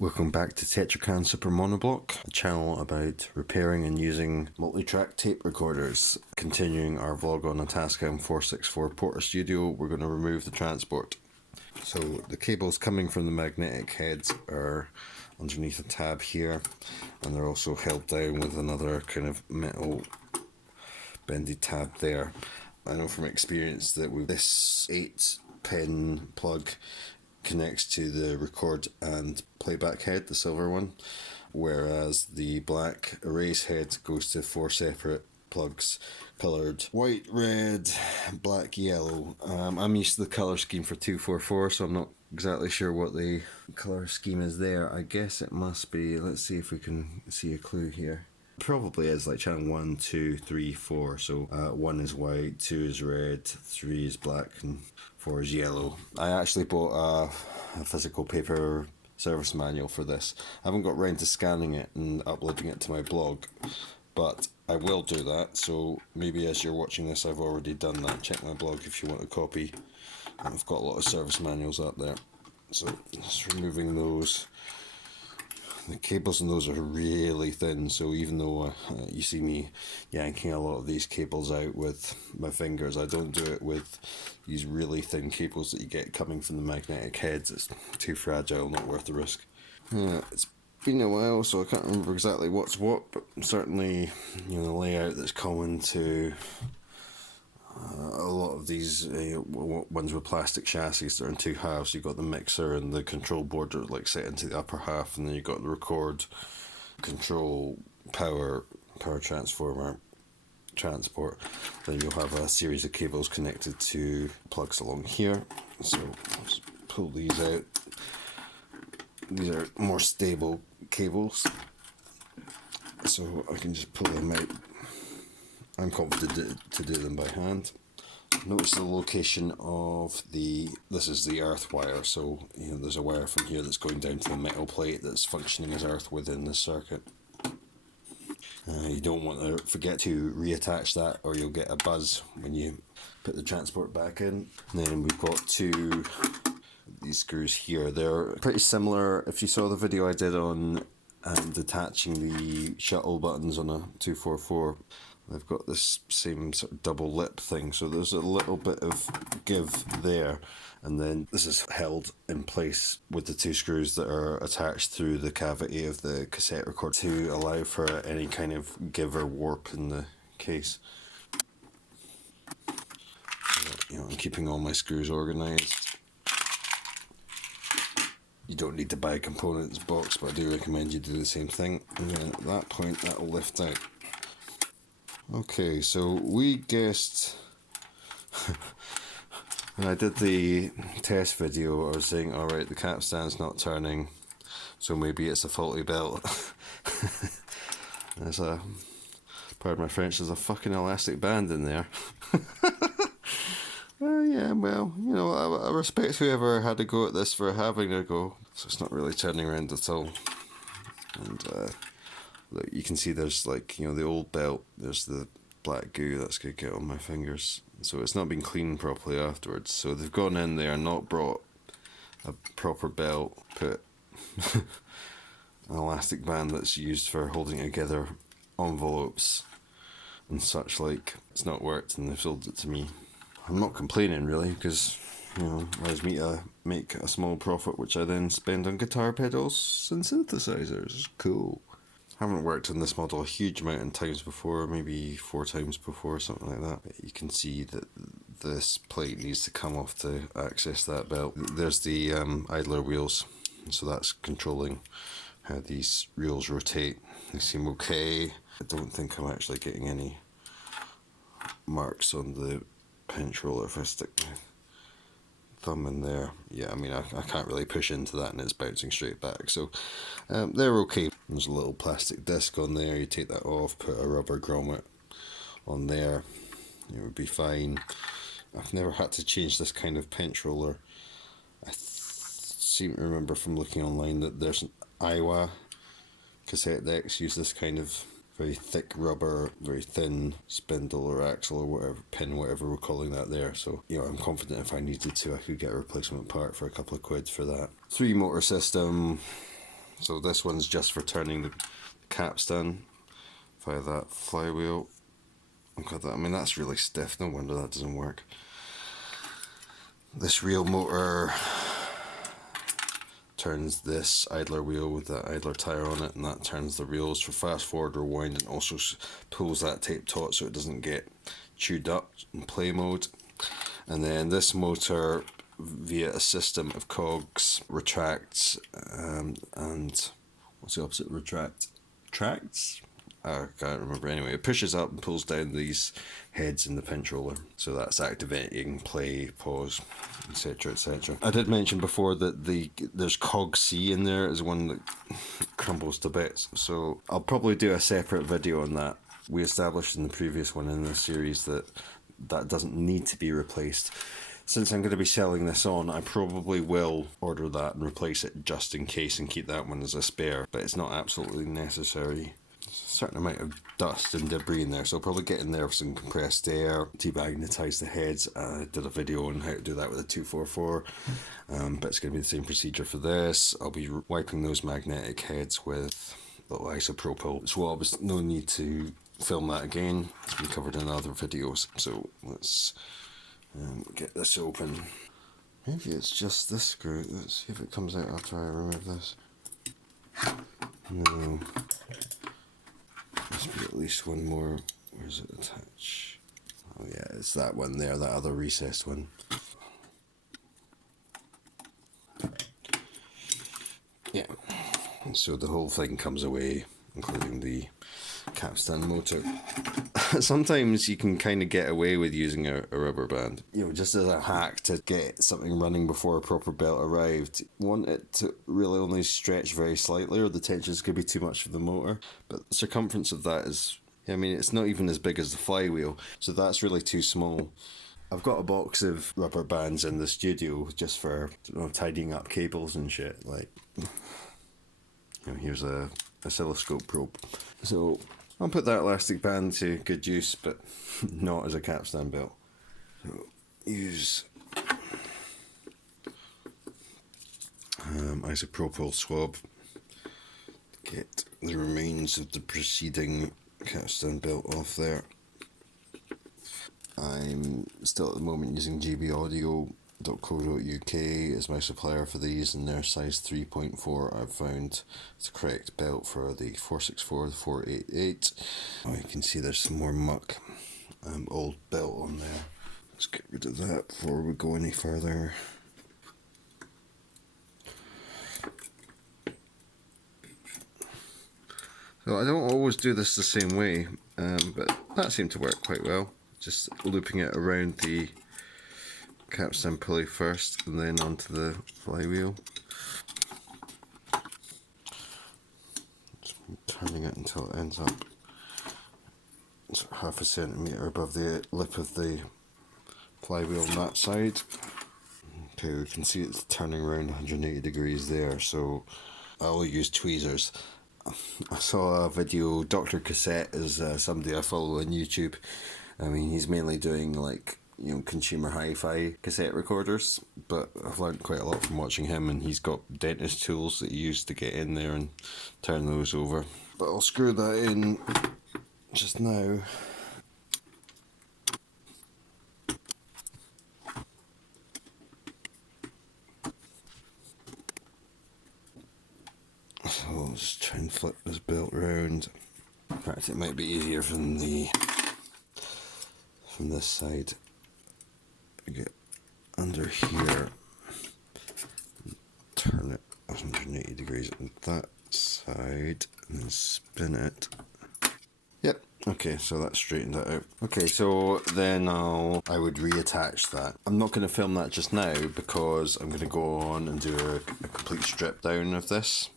Welcome back to Tetrakan Super Monoblock, a channel about repairing and using multitrack tape recorders. Continuing our vlog on a Tascam 464 Porter Studio, we're going to remove the transport. So the cables coming from the magnetic heads are underneath a tab here, and they're also held down with another kind of metal bendy tab there. I know from experience that with this 8-pin plug connects to the record and playback head, the silver one, whereas the black erase head goes to 4 separate plugs coloured white, red, black, yellow. I'm used to the colour scheme for 244, so I'm not exactly sure what the colour scheme is there. I guess it must be, let's see if we can see a clue here. Probably is like channel 1, 2, 3, 4. So 1 is white, 2 is red, 3 is black, and 4 is yellow. I actually bought a physical paper service manual for this. I haven't got round to scanning it and uploading it to my blog, but I will do that. So maybe as you're watching this, I've already done that. Check my blog if you want a copy. I've got a lot of service manuals out there. So just removing those. The cables in those are really thin, so even though you see me yanking a lot of these cables out with my fingers, I don't do it with these really thin cables that you get coming from the magnetic heads. It's too fragile, not worth the risk. It's been a while, so I can't remember exactly what's what, but certainly, you know, the layout that's common to a lot of these ones with plastic chassis that are in 2 halves. You've got the mixer and the control board are like set into the upper half, and then you've got the record, control, power transformer, transport. Then you'll have a series of cables connected to plugs along here. So let's pull these out. These are more stable cables, so I can just pull them out. I'm confident to do them by hand. Notice the location of this is the earth wire, so you know there's a wire from here that's going down to the metal plate that's functioning as earth within the circuit. You don't want to forget to reattach that, or you'll get a buzz when you put the transport back in. And then we've got these screws here. They're pretty similar. If you saw the video I did on detaching the shuttle buttons on a 244, they've got this same sort of double lip thing, so there's a little bit of give there, and then this is held in place with the 2 screws that are attached through the cavity of the cassette recorder to allow for any kind of give or warp in the case. So, you know, I'm keeping all my screws organised. You don't need to buy a components box, but I do recommend you do the same thing, and then at that point that will lift out. Okay, so we guessed when I did the test video, I was saying, alright, the capstan's not turning, so maybe it's a faulty belt. There's a, pardon my French, there's a fucking elastic band in there. Yeah, well, you know, I respect whoever had to go at this for having a go. So it's not really turning around at all. And look, you can see there's like, you know, the old belt, there's the black goo that's going to get on my fingers. So it's not been cleaned properly afterwards. So they've gone in there, not brought a proper belt, put an elastic band that's used for holding together envelopes and such like. It's not worked, and they've sold it to me. I'm not complaining really, because, you know, it allows me to make a small profit, which I then spend on guitar pedals and synthesizers. Cool. I haven't worked on this model a huge amount of times before, maybe 4 times before, something like that. But you can see that this plate needs to come off to access that belt. There's the idler wheels, so that's controlling how these reels rotate. They seem okay. I don't think I'm actually getting any marks on the pinch roller if I stick my thumb in there. Yeah, I mean, I can't really push into that and it's bouncing straight back, so they're okay. There's a little plastic disc on there, you take that off, put a rubber grommet on there, it would be fine. I've never had to change this kind of pinch roller. I seem to remember from looking online that there's an Iowa cassette decks use this kind of very thick rubber, very thin spindle or axle or whatever, pin, whatever we're calling that there. So, you know, I'm confident if I needed to, I could get a replacement part for a couple of quid for that. 3 motor system, So this one's just for turning the capstan via that flywheel. Look at that, I mean that's really stiff, no wonder that doesn't work. This real motor turns this idler wheel with that idler tire on it, and that turns the reels for fast forward or wind, and also pulls that tape taut so it doesn't get chewed up in play mode. And then this motor, via a system of cogs, retracts and what's the opposite? Tracts? I can't remember. Anyway, it pushes up and pulls down these heads in the pinch roller, so that's activating play, pause, etc, etc. I did mention before that there's cog C in there as one that crumbles to bits, so I'll probably do a separate video on that. We established in the previous one in this series that doesn't need to be replaced. Since I'm going to be selling this on, I probably will order that and replace it just in case and keep that one as a spare, but it's not absolutely necessary. Certain amount of dust and debris in there, so I'll probably get in there with some compressed air, demagnetize the heads. I did a video on how to do that with a 244, but it's going to be the same procedure for this. I'll be wiping those magnetic heads with little isopropyl swabs. No need to film that again, it's been covered in other videos. So let's get this open. Maybe it's just this screw. Let's see if it comes out after I remove this. No. Must be at least one more. Where's it attached? Oh yeah, it's that one there, that other recessed one. Yeah, so the whole thing comes away, including the capstan motor. Sometimes you can kind of get away with using a rubber band, you know, just as a hack to get something running before a proper belt arrived. You want it to really only stretch very slightly, or the tensions could be too much for the motor, but the circumference of that is, I mean, it's not even as big as the flywheel, so that's really too small. I've got a box of rubber bands in the studio just for, you know, tidying up cables and shit. Like, you know, here's a oscilloscope probe. So I'll put that elastic band to good use, but not as a capstan belt. So use isopropyl swab to get the remains of the preceding capstan belt off there. I'm still at the moment using gbaudio.co.uk as my supplier for these, and their size 3.4 I've found the correct belt for the 464, the 488. Oh, you can see there's some more muck, old belt on there. Let's get rid of that before we go any further. So I don't always do this the same way, but that seemed to work quite well. Just looping it around the capstan pulley first and then onto the flywheel. Just turning it until it ends up sort of half a centimetre above the lip of the flywheel on that side. Okay, we can see it's turning around 180 degrees there, so I'll use tweezers. I saw a video, Dr. Cassette is somebody I follow on YouTube. I mean, he's mainly doing, like, you know, consumer hi-fi cassette recorders, but I've learned quite a lot from watching him, and he's got dentist tools that he used to get in there and turn those over. But I'll screw that in just now. So I'll just try and flip this belt around. In fact, it might be easier from this side. Get under here, turn it 180 degrees on that side, and then spin it. Yep, okay, so that's straightened that out. Okay, so then I would reattach that. I'm not going to film that just now because I'm going to go on and do a complete strip down of this.